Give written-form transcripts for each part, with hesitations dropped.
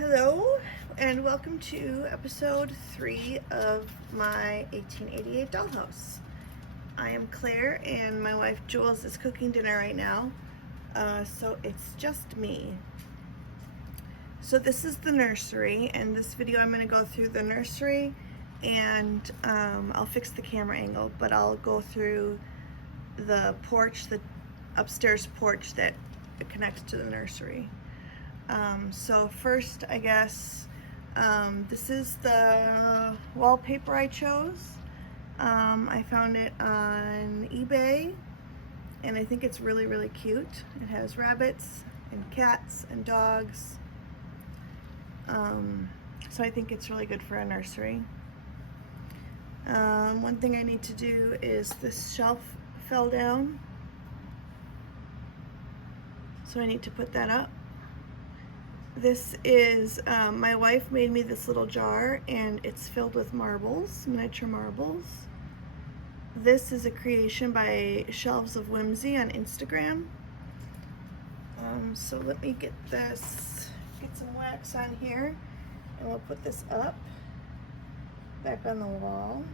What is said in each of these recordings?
Hello and welcome to episode 3 of my 1888 dollhouse. I am Claire and my wife Jules is cooking dinner right now, so it's just me. So this is the nursery, and this video I'm going to go through the nursery and I'll fix the camera angle, but I'll go through the porch, the upstairs porch that connects to the nursery. So first, I guess, this is the wallpaper I chose. I found it on eBay, and I think it's really, really cute. It has rabbits and cats and dogs. So I think it's really good for a nursery. One thing I need to do is this shelf fell down, so I need to put that up. This is, my wife made me this little jar, and it's filled with marbles, miniature marbles. This is a creation by Shelves of Whimsy on Instagram. So let me get some wax on here, and we'll put this up, back on the wall.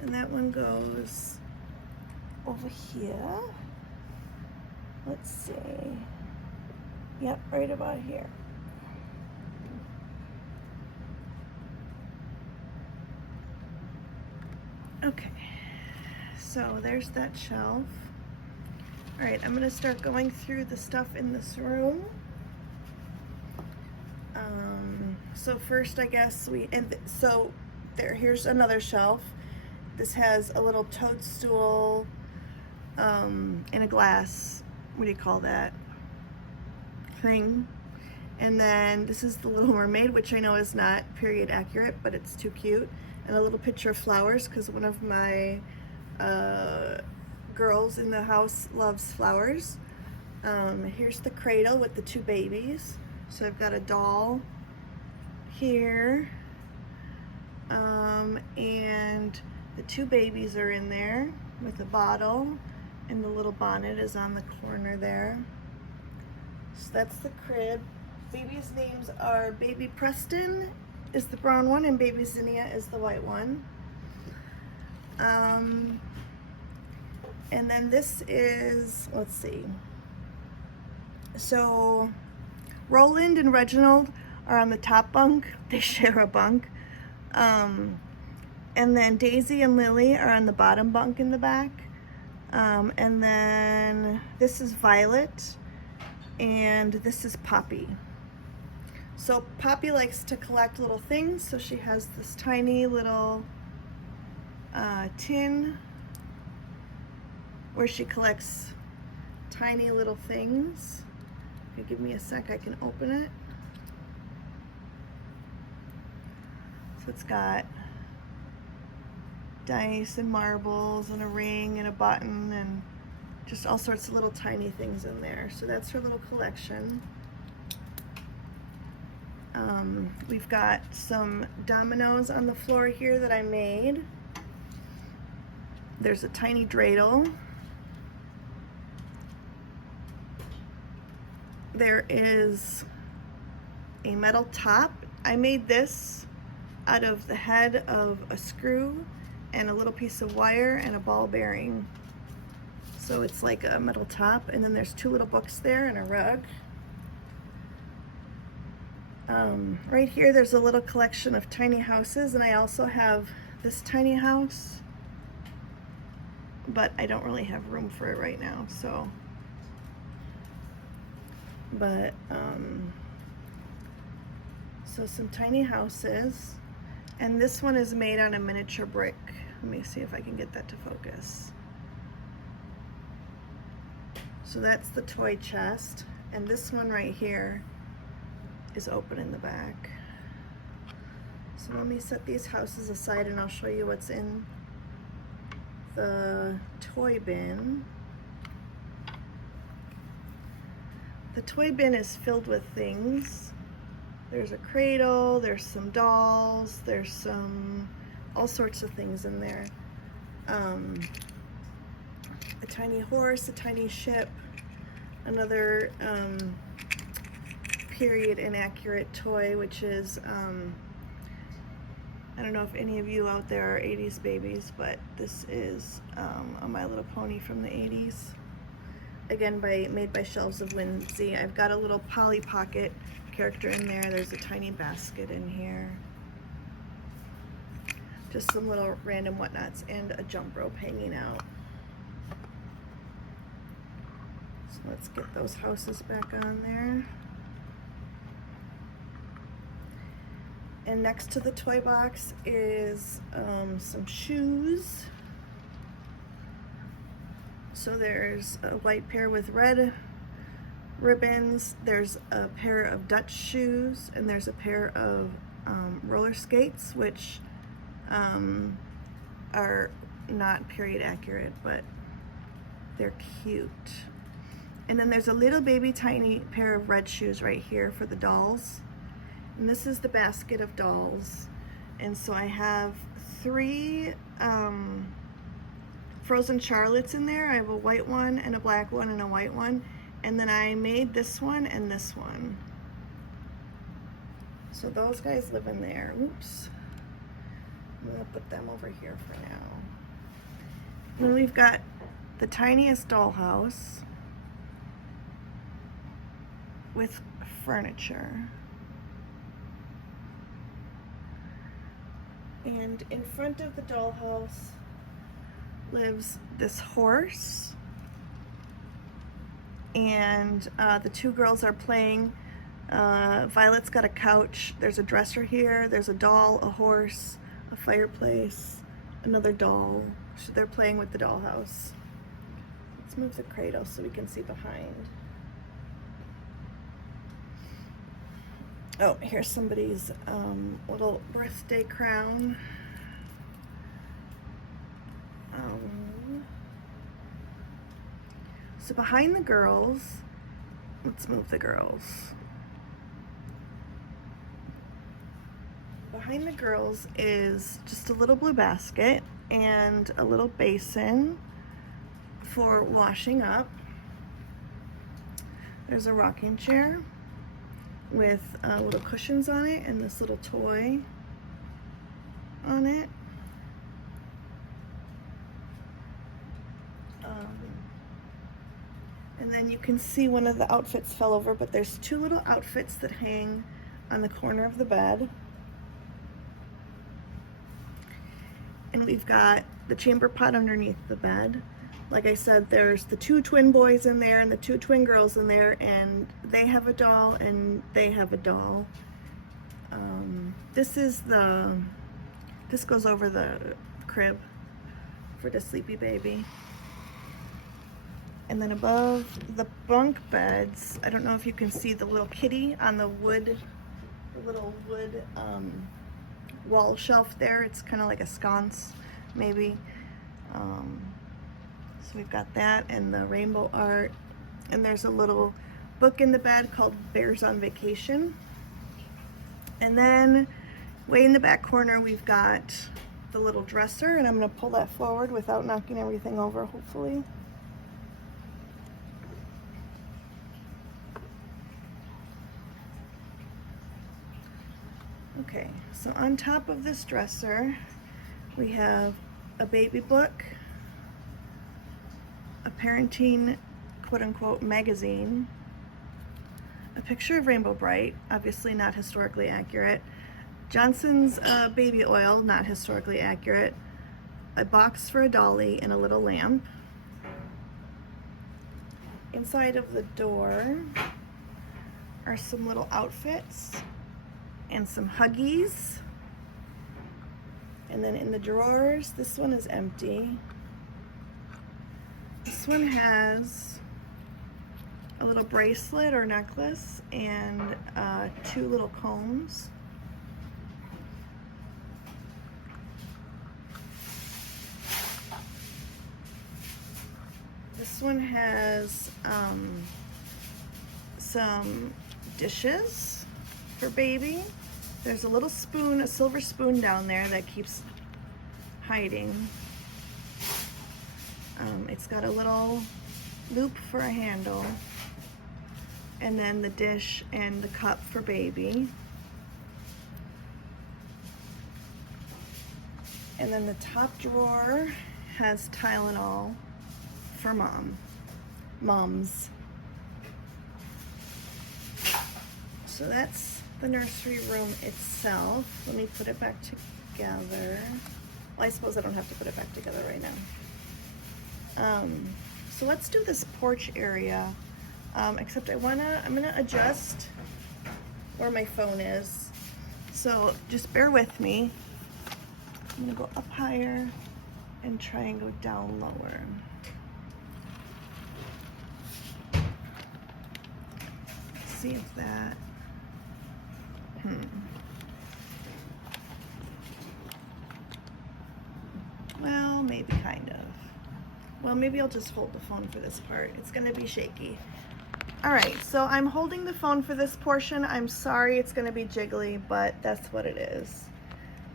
And that one goes over here. Let's see. Yep, right about here. Okay, so there's that shelf. All right, I'm gonna start going through the stuff in this room. So first, I guess here's another shelf. This has a little toadstool in a glass, what do you call that thing? And then this is the Little Mermaid, which I know is not period accurate, but it's too cute. And a little picture of flowers, because one of my girls in the house loves flowers. Here's the cradle with the two babies. So I've got a doll here, and the two babies are in there with a bottle, and the little bonnet is on the corner there. So that's the crib. Baby's names are Baby Preston is the brown one, and Baby Zinnia is the white one. And then this is, let's see. So Roland and Reginald are on the top bunk. They share a bunk. And then Daisy and Lily are on the bottom bunk in the back. And then this is Violet, and this is Poppy. So Poppy likes to collect little things, so she has this tiny little tin where she collects tiny little things. If you give me a sec, I can open it. So it's got dice and marbles and a ring and a button and just all sorts of little tiny things in there. So that's her little collection. We've got some dominoes on the floor here that I made. There's a tiny dreidel. There is a metal top. I made this out of the head of a screw and a little piece of wire and a ball bearing. So it's like a metal top, and then there's two little books there and a rug. Right here there's a little collection of tiny houses, and I also have this tiny house, but I don't really have room for it right now, so. But, so some tiny houses, and this one is made on a miniature brick. Let me see if I can get that to focus. So that's the toy chest, and this one right here is open in the back. So let me set these houses aside, and I'll show you what's in the toy bin. The toy bin is filled with things. There's a cradle, there's some dolls, there's some all sorts of things in there. a tiny horse, a tiny ship, another period inaccurate toy, which is, I don't know if any of you out there are 80s babies, but this is a My Little Pony from the 80s. Again, made by Shelves of Whimsy. I've got a little Polly Pocket character in there. There's a tiny basket in here. Just some little random whatnots and a jump rope hanging out. So let's get those houses back on there. And next to the toy box is some shoes. So there's a white pair with red ribbons, there's a pair of Dutch shoes, and there's a pair of roller skates, which are not period accurate, but they're cute. And then there's a little baby tiny pair of red shoes right here for the dolls. And this is the basket of dolls. And so I have 3 Frozen Charlottes in there. I have a white one and a black one and a white one. And then I made this one and this one. So those guys live in there. Oops. I'm gonna put them over here for now. And then we've got the tiniest dollhouse with furniture. And in front of the dollhouse lives this horse, and the 2 girls are playing. Violet's got a couch, there's a dresser here, there's a doll, a horse, a fireplace, another doll. So they're playing with the dollhouse. Let's move the cradle so we can see behind. Oh, here's somebody's little birthday crown. So behind the girls, let's move the girls. Behind the girls is just a little blue basket and a little basin for washing up. There's a rocking chair with little cushions on it and this little toy on it. And then you can see one of the outfits fell over, but there's 2 little outfits that hang on the corner of the bed. And we've got the chamber pot underneath the bed. Like I said, there's the 2 twin boys in there and the 2 twin girls in there, and they have a doll and they have a doll. This goes over the crib for the sleepy baby. And then above the bunk beds, I don't know if you can see the little kitty on the little wood wall shelf there. It's kind of like a sconce, maybe. So we've got that and the rainbow art. And there's a little book in the bed called Bears on Vacation. And then way in the back corner, we've got the little dresser, and I'm gonna pull that forward without knocking everything over, hopefully. Okay, so on top of this dresser, we have a baby book, a parenting quote-unquote magazine, a picture of Rainbow Bright, obviously not historically accurate, Johnson's baby oil, not historically accurate, a box for a dolly, and a little lamp. Inside of the door are some little outfits and some Huggies. And then in the drawers, this one is empty. This one has a little bracelet or necklace and 2 little combs. This one has some dishes for baby. There's a little spoon, a silver spoon down there that keeps hiding. It's got a little loop for a handle, and then the dish and the cup for baby. And then the top drawer has Tylenol for moms. So that's the nursery room itself. Let me put it back together. Well, I suppose I don't have to put it back together right now. So let's do this porch area. Except I'm gonna adjust where my phone is. So just bear with me. I'm gonna go up higher and try and go down lower. See if that, well, maybe kind of. Well, maybe I'll just hold the phone for this part. It's gonna be shaky. All right, so I'm holding the phone for this portion. I'm sorry it's gonna be jiggly, but that's what it is.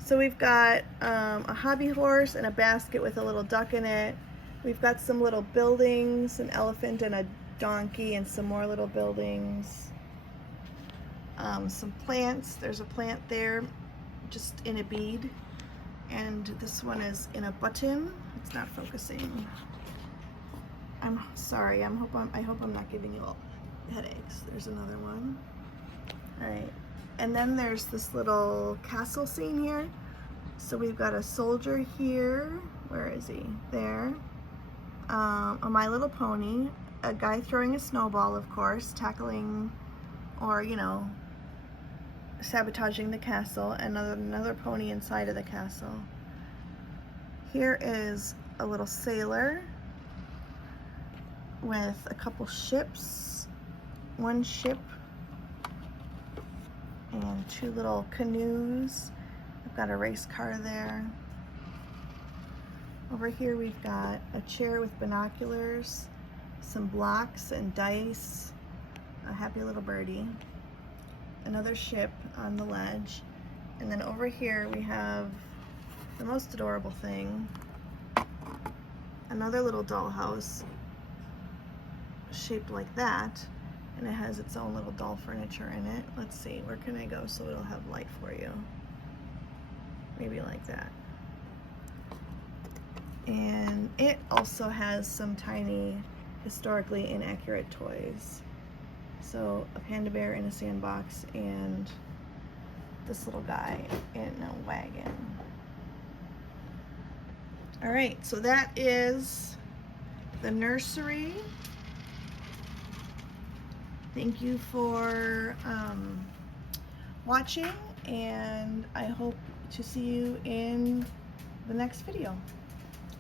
So we've got a hobby horse and a basket with a little duck in it. We've got some little buildings, an elephant and a donkey, and some more little buildings. Some plants. There's a plant there just in a bead, and this one is in a button. It's not focusing. I'm sorry. I hope I'm not giving you all headaches. There's another one. All right, and then there's this little castle scene here. So we've got a soldier here. Where is he? There. A My Little Pony. A guy throwing a snowball, of course, tackling, or you know, sabotaging the castle, and another pony inside of the castle. Here is a little sailor with a couple ships, one ship and two little canoes. I've got a race car there. Over here we've got a chair with binoculars, some blocks and dice, a happy little birdie, another ship on the ledge, and then over here we have the most adorable thing, another little dollhouse shaped like that, and it has its own little doll furniture in it. Let's see, where can I go so it'll have light for you? Maybe like that. And it also has some tiny, historically inaccurate toys. So a panda bear in a sandbox and this little guy in a wagon. All right, so that is the nursery. Thank you for watching, and I hope to see you in the next video.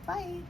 Bye.